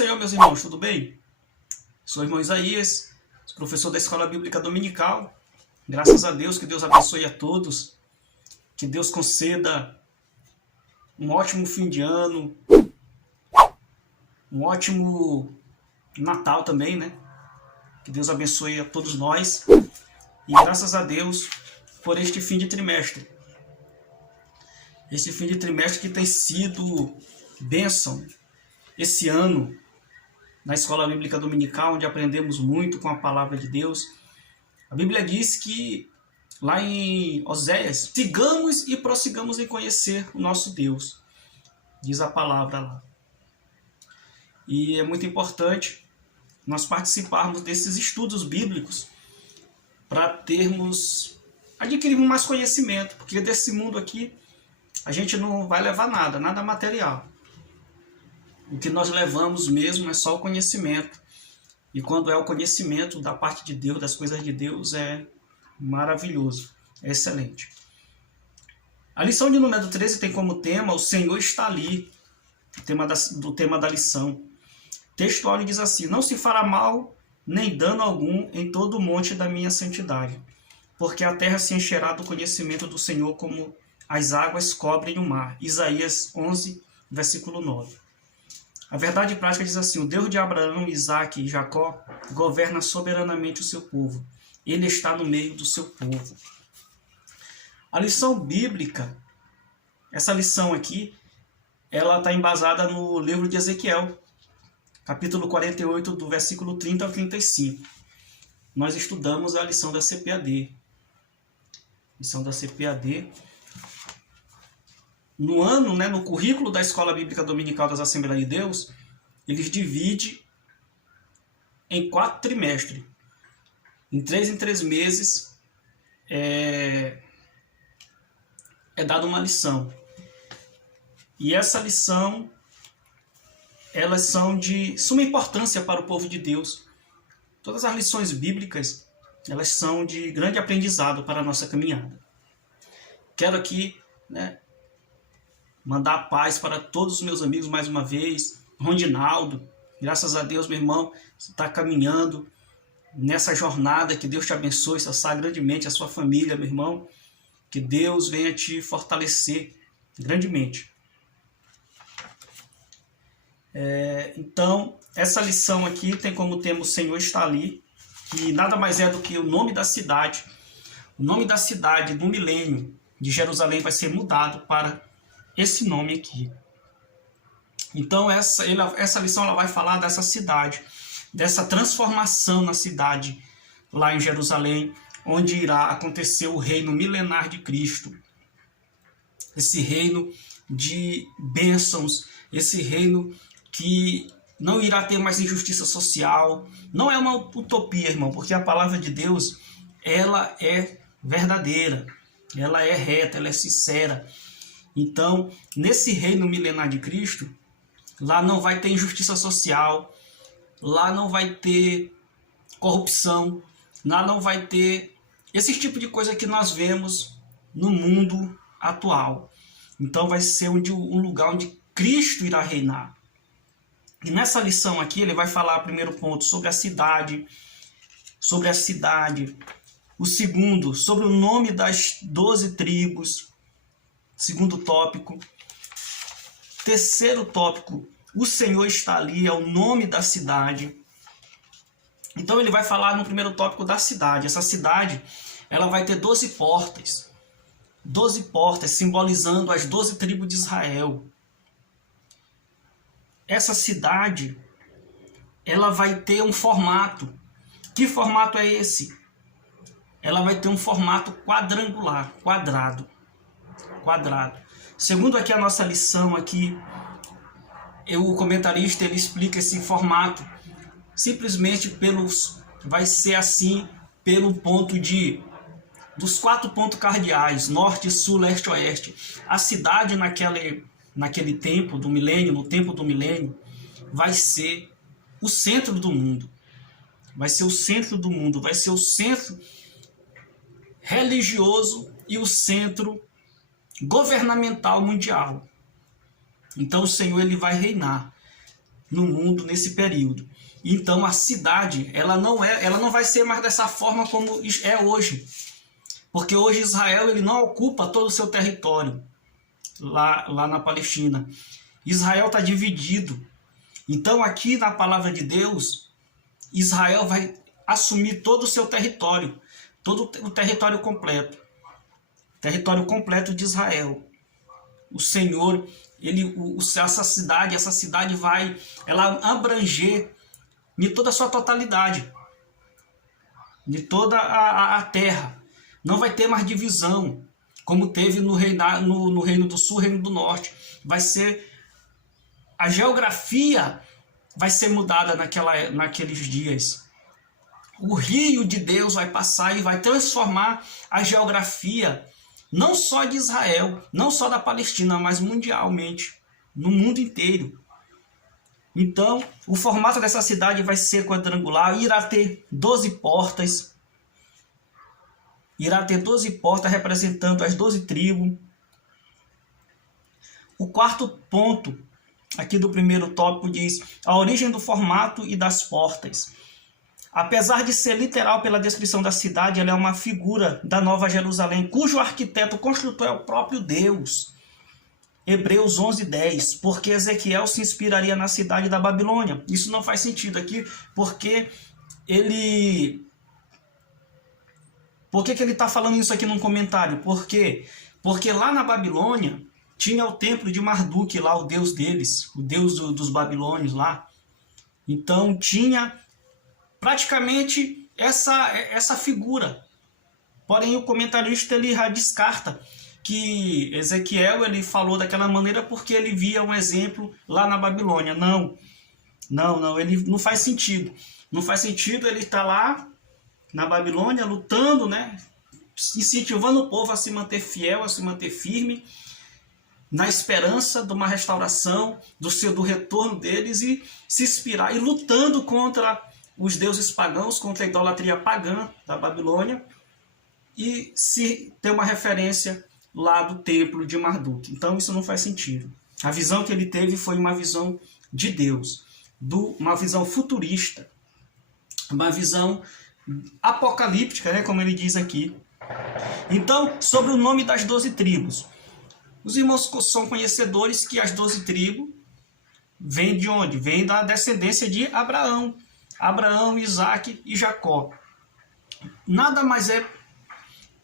Senhor, meus irmãos, tudo bem? Sou o irmão Isaías, professor da Escola Bíblica Dominical. Graças a Deus, que Deus abençoe a todos, que Deus conceda um ótimo fim de ano, um ótimo Natal também, né? Que Deus abençoe a todos nós e graças a Deus por este fim de trimestre. Esse fim de trimestre que tem sido bênção esse ano na Escola Bíblica Dominical, onde aprendemos muito com a Palavra de Deus. A Bíblia diz que, lá em Oséias, sigamos e prossigamos em conhecer o nosso Deus. Diz a palavra lá. E é muito importante nós participarmos desses estudos bíblicos para adquirirmos mais conhecimento, porque desse mundo aqui a gente não vai levar nada material. O que nós levamos mesmo é só o conhecimento. E quando é o conhecimento da parte de Deus, das coisas de Deus, é maravilhoso, é excelente. A lição de número 13 tem como tema o Senhor está ali, do tema da lição. O texto áureo diz assim: não se fará mal nem dano algum em todo o monte da minha santidade, porque a terra se encherá do conhecimento do Senhor como as águas cobrem o mar. Isaías 11, versículo 9. A verdade prática diz assim: o Deus de Abraão, Isaque e Jacó governa soberanamente o seu povo. Ele está no meio do seu povo. A lição bíblica, essa lição aqui, ela está embasada no livro de Ezequiel, capítulo 48, do versículo 30 ao 35. Nós estudamos a lição da CPAD. Lição da CPAD. No ano, no currículo da Escola Bíblica Dominical das Assembleias de Deus, eles dividem em 4 trimestres. Em 3 meses é dada uma lição. E essa lição, elas são de suma importância para o povo de Deus. Todas as lições bíblicas, elas são de grande aprendizado para a nossa caminhada. Quero aqui, mandar a paz para todos os meus amigos mais uma vez. Rondinaldo, graças a Deus, meu irmão, você está caminhando nessa jornada. Que Deus te abençoe, saciar grandemente a sua família, meu irmão. Que Deus venha te fortalecer grandemente. Então, essa lição aqui tem como tema o Senhor está ali, que nada mais é do que o nome da cidade. O nome da cidade do milênio de Jerusalém vai ser mudado para esse nome aqui. Então essa lição ela vai falar dessa cidade, dessa transformação na cidade lá em Jerusalém, onde irá acontecer o reino milenar de Cristo. Esse reino de bênçãos, esse reino que não irá ter mais injustiça social. Não é uma utopia, irmão, porque a palavra de Deus, ela é verdadeira, ela é reta, ela é sincera. Então, nesse reino milenar de Cristo, lá não vai ter injustiça social, lá não vai ter corrupção, lá não vai ter esse tipo de coisa que nós vemos no mundo atual. Então vai ser um lugar onde Cristo irá reinar. E nessa lição aqui ele vai falar, primeiro ponto, sobre a cidade. O segundo, sobre o nome das 12 tribos. Segundo tópico. Terceiro tópico, o Senhor está ali, é o nome da cidade. Então ele vai falar no primeiro tópico da cidade. Essa cidade, ela vai ter 12 portas. 12 portas, simbolizando as 12 tribos de Israel. Essa cidade, ela vai ter um formato. Que formato é esse? Ela vai ter um formato quadrangular, quadrado. Segundo aqui a nossa lição aqui, o comentarista ele explica esse formato simplesmente vai ser assim pelo ponto dos 4 pontos cardeais, norte, sul, leste, oeste. A cidade naquele tempo do milênio, no tempo do milênio, vai ser o centro do mundo. Vai ser o centro do mundo, vai ser o centro religioso e o centro governamental mundial. Então o Senhor ele vai reinar. no mundo nesse período. Então a cidade, ela não vai ser mais dessa forma como é hoje. Porque hoje Israel ele não ocupa todo o seu território lá na Palestina. Israel está dividido. Então aqui na palavra de Deus, Israel vai assumir todo o seu território, todo o território completo. Território completo de Israel. O Senhor, essa cidade vai abranger de toda a sua totalidade, de toda a terra. Não vai ter mais divisão, como teve no Reino do Sul, Reino do Norte. A geografia vai ser mudada naqueles dias. O rio de Deus vai passar e vai transformar a geografia, não só de Israel, não só da Palestina, mas mundialmente, no mundo inteiro. Então, o formato dessa cidade vai ser quadrangular, irá ter 12 portas. Irá ter 12 portas representando as 12 tribos. O quarto ponto aqui do primeiro tópico diz a origem do formato e das portas. Apesar de ser literal pela descrição da cidade, ela é uma figura da Nova Jerusalém, cujo arquiteto construtor é o próprio Deus. Hebreus 11:10, porque Ezequiel se inspiraria na cidade da Babilônia. Isso não faz sentido aqui, porque Por que ele está falando isso aqui num comentário? Por quê? Porque lá na Babilônia tinha o templo de Marduk, lá o deus deles, o deus dos babilônios lá. Então tinha praticamente essa figura. Porém o comentarista ele já descarta que Ezequiel ele falou daquela maneira porque ele via um exemplo lá na Babilônia. Não, ele não faz sentido. Não faz sentido ele estar lá na Babilônia, lutando, né? Incentivando o povo a se manter fiel, a se manter firme, na esperança de uma restauração, do retorno deles e se inspirar, e lutando contra os deuses pagãos, contra a idolatria pagã da Babilônia, e se ter uma referência lá do templo de Marduk. Então isso não faz sentido. A visão que ele teve foi uma visão de Deus, uma visão futurista, uma visão apocalíptica, né, como ele diz aqui. Então, sobre o nome das 12 tribos. Os irmãos são conhecedores que as 12 tribos vêm de onde? Vêm da descendência de Abraão. Abraão, Isaac e Jacó. Nada mais é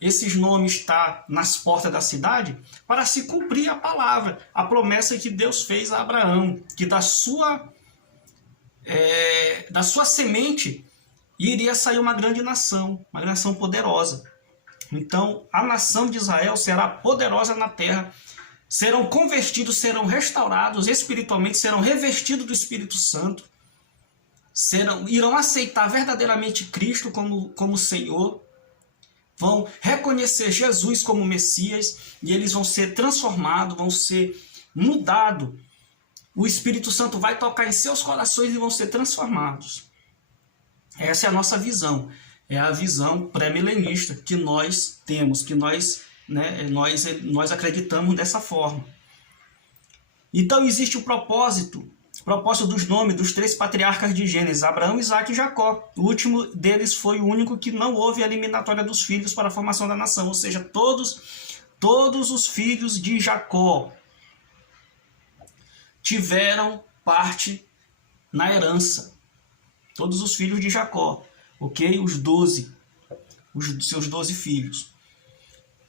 esses nomes estar nas portas da cidade para se cumprir a palavra, a promessa que Deus fez a Abraão, que da sua semente iria sair uma grande nação, uma nação poderosa. Então, a nação de Israel será poderosa na terra, serão convertidos, serão restaurados espiritualmente, serão revestidos do Espírito Santo, irão aceitar verdadeiramente Cristo como Senhor, vão reconhecer Jesus como Messias e eles vão ser transformados, vão ser mudados. O Espírito Santo vai tocar em seus corações e vão ser transformados. Essa é a nossa visão, é a visão pré-milenista que nós temos, que nós acreditamos dessa forma. Então existe o propósito dos nomes dos 3 patriarcas de Gênesis, Abraão, Isaac e Jacó. O último deles foi o único que não houve a eliminatória dos filhos para a formação da nação, ou seja, todos os filhos de Jacó tiveram parte na herança. Todos os filhos de Jacó, ok? Os seus 12 filhos.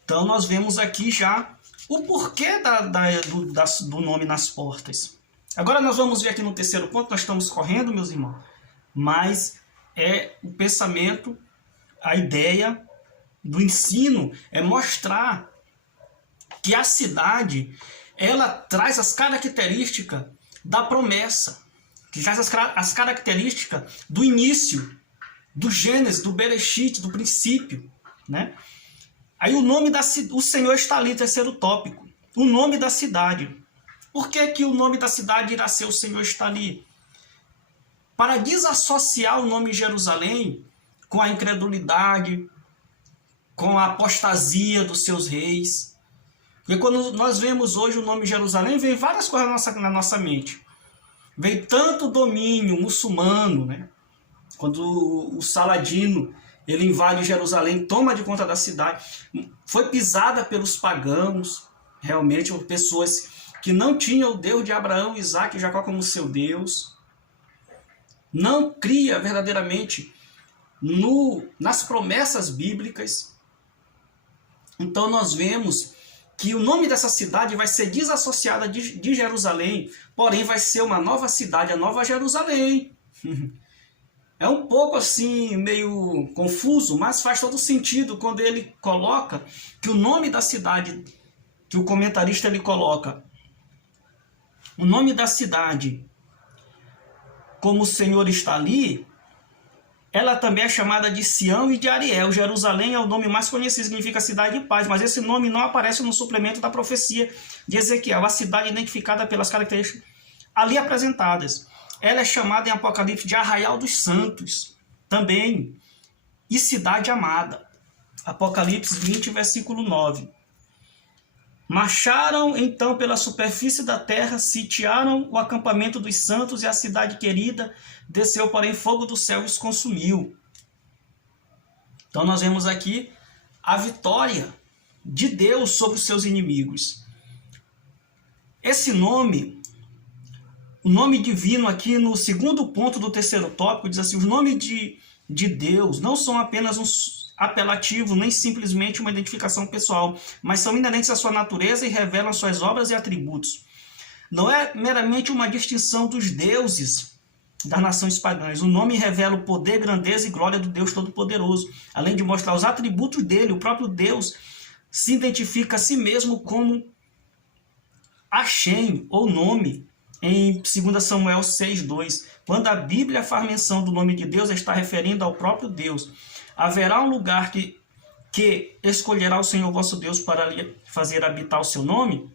Então nós vemos aqui já o porquê do nome nas portas. Agora nós vamos ver aqui no terceiro ponto, nós estamos correndo, meus irmãos, mas é o pensamento, a ideia do ensino é mostrar que a cidade, ela traz as características da promessa, que traz as características do início, do Gênesis, do Bereshit, do princípio, né? Aí o Senhor está ali, terceiro tópico, o nome da cidade. Por que o nome da cidade irá ser o Senhor está ali? Para desassociar o nome Jerusalém com a incredulidade, com a apostasia dos seus reis. Porque quando nós vemos hoje o nome Jerusalém, vem várias coisas na nossa mente. veio tanto domínio muçulmano, né? Quando o Saladino ele invade Jerusalém, toma de conta da cidade, foi pisada pelos pagãos, realmente pessoas que não tinham o Deus de Abraão, Isaac e Jacó como seu Deus, não cria verdadeiramente nas promessas bíblicas. Então nós vemos que o nome dessa cidade vai ser desassociada de Jerusalém, porém vai ser uma nova cidade, a Nova Jerusalém. É um pouco assim, meio confuso, mas faz todo sentido quando ele coloca que o nome da cidade, que o comentarista ele coloca, o nome da cidade, como o Senhor está ali, ela também é chamada de Sião e de Ariel. Jerusalém é o nome mais conhecido, significa cidade de paz, mas esse nome não aparece no suplemento da profecia de Ezequiel, a cidade identificada pelas características ali apresentadas. Ela é chamada em Apocalipse de Arraial dos Santos, também, e cidade amada. Apocalipse 20, versículo 9. Marcharam então pela superfície da terra, sitiaram o acampamento dos santos e a cidade querida, desceu, porém, fogo do céu e os consumiu. Então nós vemos aqui a vitória de Deus sobre os seus inimigos. Esse nome, o nome divino aqui no segundo ponto do terceiro tópico, diz assim, os nomes de Deus não são apenas um apelativo, nem simplesmente uma identificação pessoal, mas são inerentes à sua natureza e revelam suas obras e atributos. Não é meramente uma distinção dos deuses das nações pagãs. O nome revela o poder, grandeza e glória do Deus Todo-Poderoso. Além de mostrar os atributos dele, o próprio Deus se identifica a si mesmo como Hashem, ou nome, em 2 Samuel 6,2. Quando a Bíblia faz menção do nome de Deus, está referindo ao próprio Deus. Haverá um lugar que escolherá o Senhor vosso Deus para lhe fazer habitar o seu nome?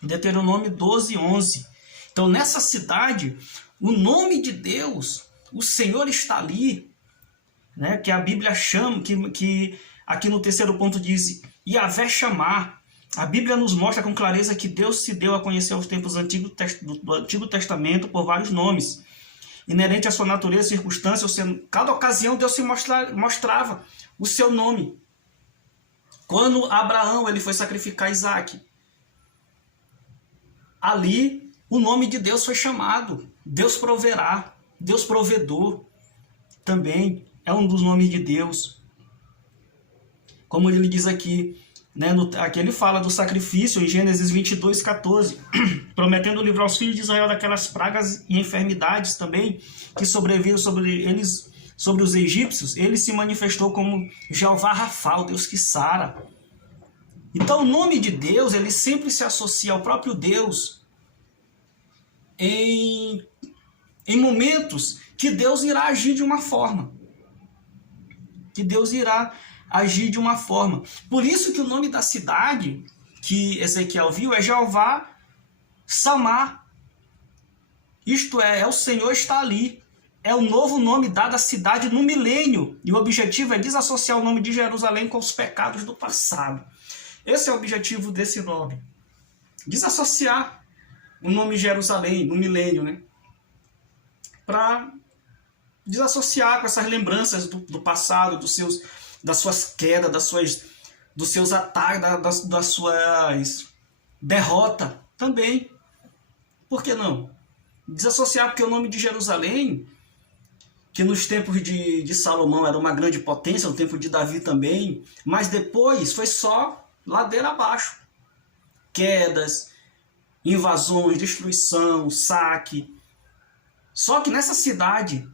Deuteronômio 12:11. Então, nessa cidade, o nome de Deus, o Senhor está ali, né? Que a Bíblia chama, que aqui no terceiro ponto diz, Yahvé chamar. A Bíblia nos mostra com clareza que Deus se deu a conhecer aos tempos antigos do Antigo Testamento por vários nomes. Inerente à sua natureza e circunstância, cada ocasião Deus se mostrava o seu nome. Quando Abraão ele foi sacrificar Isaac, ali o nome de Deus foi chamado. Deus proverá, Deus provedor, também é um dos nomes de Deus. Como ele diz aqui, né, aqui ele fala do sacrifício em Gênesis 22:14, prometendo livrar os filhos de Israel daquelas pragas e enfermidades também que sobreviram sobre os egípcios. Ele se manifestou como Jeová Rafa, o Deus que sara. Então o nome de Deus ele sempre se associa ao próprio Deus em momentos que Deus irá agir de uma forma. Por isso que o nome da cidade que Ezequiel viu é Jeová Samar. Isto é o Senhor está ali. É o novo nome dado à cidade no milênio. E o objetivo é desassociar o nome de Jerusalém com os pecados do passado. Esse é o objetivo desse nome. Desassociar o nome Jerusalém no milênio, né? Para desassociar com essas lembranças do passado, das suas quedas, dos seus ataques, das suas derrotas também. Por que não? Desassociar, porque o nome de Jerusalém, que nos tempos de Salomão era uma grande potência, no tempo de Davi também, mas depois foi só ladeira abaixo. Quedas, invasões, destruição, saque. Só que nessa cidade,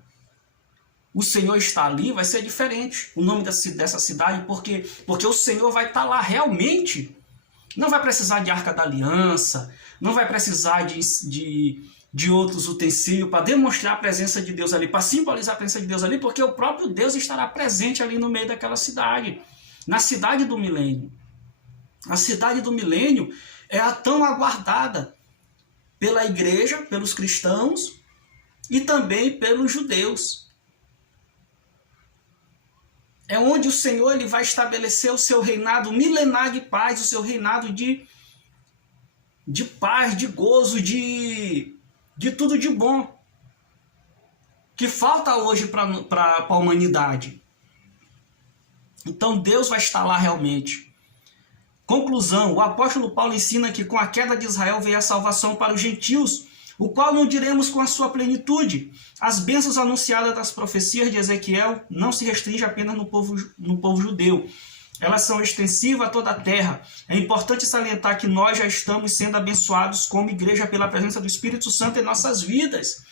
o Senhor está ali, vai ser diferente o nome dessa cidade, porque o Senhor vai estar lá realmente. Não vai precisar de Arca da Aliança, não vai precisar de outros utensílios para demonstrar a presença de Deus ali, para simbolizar a presença de Deus ali, porque o próprio Deus estará presente ali no meio daquela cidade, na cidade do milênio. A cidade do milênio é a tão aguardada pela igreja, pelos cristãos e também pelos judeus. É onde o Senhor ele vai estabelecer o seu reinado milenar de paz, o seu reinado de paz, de gozo, de de tudo de bom que falta hoje para a humanidade. Então Deus vai estar lá realmente. Conclusão, o apóstolo Paulo ensina que com a queda de Israel veio a salvação para os gentios, o qual não diremos com a sua plenitude. As bênçãos anunciadas das profecias de Ezequiel não se restringem apenas no povo judeu. Elas são extensivas a toda a terra. É importante salientar que nós já estamos sendo abençoados como igreja pela presença do Espírito Santo em nossas vidas.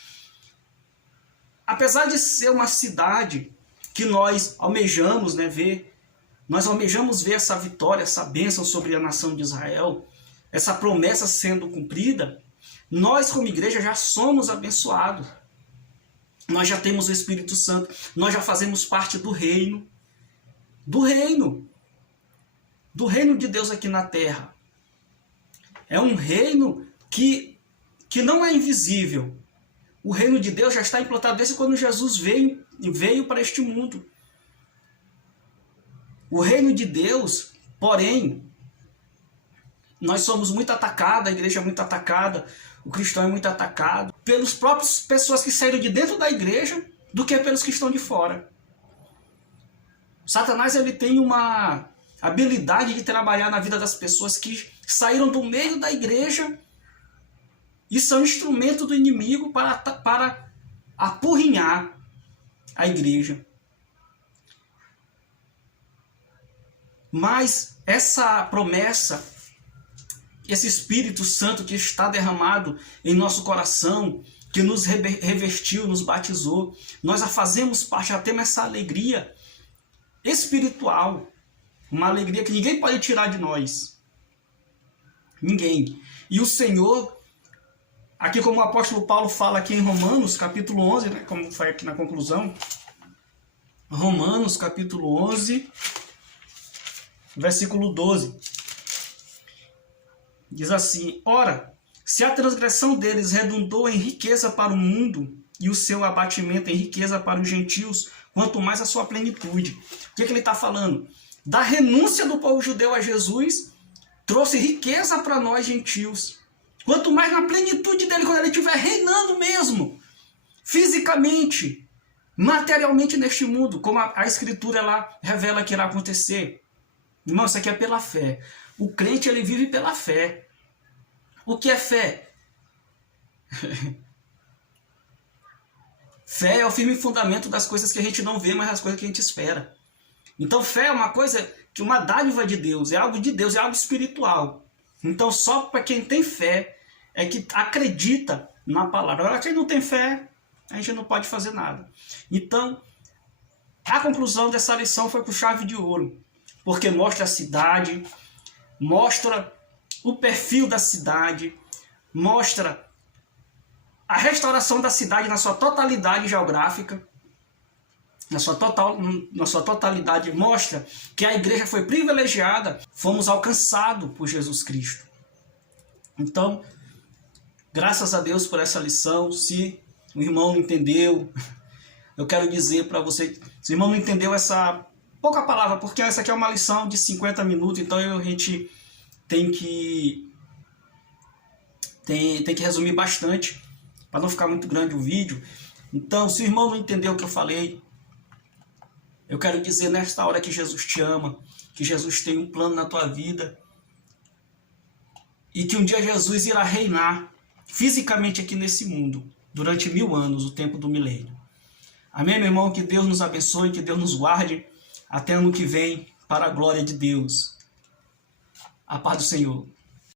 Apesar de ser uma cidade que nós almejamos, ver, nós almejamos ver essa vitória, essa bênção sobre a nação de Israel, essa promessa sendo cumprida, nós como igreja já somos abençoados. Nós já temos o Espírito Santo, nós já fazemos parte do reino de Deus aqui na terra. É um reino que não é invisível. O reino de Deus já está implantado desde quando Jesus veio para este mundo. O reino de Deus, porém, nós somos muito atacados, a igreja é muito atacada, o cristão é muito atacado, pelas próprias pessoas que saíram de dentro da igreja, do que pelos que estão de fora. Satanás ele tem uma habilidade de trabalhar na vida das pessoas que saíram do meio da igreja e são instrumento do inimigo para apurrinhar a igreja. Mas essa promessa, esse Espírito Santo que está derramado em nosso coração, que nos revestiu, nos batizou, nós já fazemos parte, já temos essa alegria espiritual, uma alegria que ninguém pode tirar de nós. Ninguém. E o Senhor, aqui como o apóstolo Paulo fala aqui em Romanos, capítulo 11, como foi aqui na conclusão, Romanos, capítulo 11, versículo 12, diz assim: ora, se a transgressão deles redundou em riqueza para o mundo, e o seu abatimento em riqueza para os gentios, quanto mais a sua plenitude. O que ele está falando? Da renúncia do povo judeu a Jesus, trouxe riqueza para nós gentios. Quanto mais na plenitude dele, quando ele estiver reinando mesmo, fisicamente, materialmente neste mundo, como a Escritura lá revela que irá acontecer. Irmão, isso aqui é pela fé. O crente, ele vive pela fé. O que é fé? Fé é o firme fundamento das coisas que a gente não vê, mas das coisas que a gente espera. Então fé é uma coisa, que uma dádiva de Deus, é algo de Deus, é algo espiritual. Então só para quem tem fé é que acredita na palavra. Agora quem não tem fé, a gente não pode fazer nada. Então, a conclusão dessa lição foi com chave de ouro, porque mostra a cidade, mostra o perfil da cidade, mostra a restauração da cidade na sua totalidade geográfica, na sua totalidade, mostra que a igreja foi privilegiada, fomos alcançados por Jesus Cristo. Então, graças a Deus por essa lição. Se o irmão não entendeu, eu quero dizer para você, se o irmão não entendeu essa pouca palavra, porque essa aqui é uma lição de 50 minutos, então a gente tem que resumir bastante, para não ficar muito grande o vídeo. Então, se o irmão não entendeu o que eu falei, eu quero dizer nesta hora que Jesus te ama, que Jesus tem um plano na tua vida, e que um dia Jesus irá reinar fisicamente aqui nesse mundo, durante 1000 anos, o tempo do milênio. Amém, meu irmão? Que Deus nos abençoe, que Deus nos guarde, até ano que vem, para a glória de Deus. A paz do Senhor.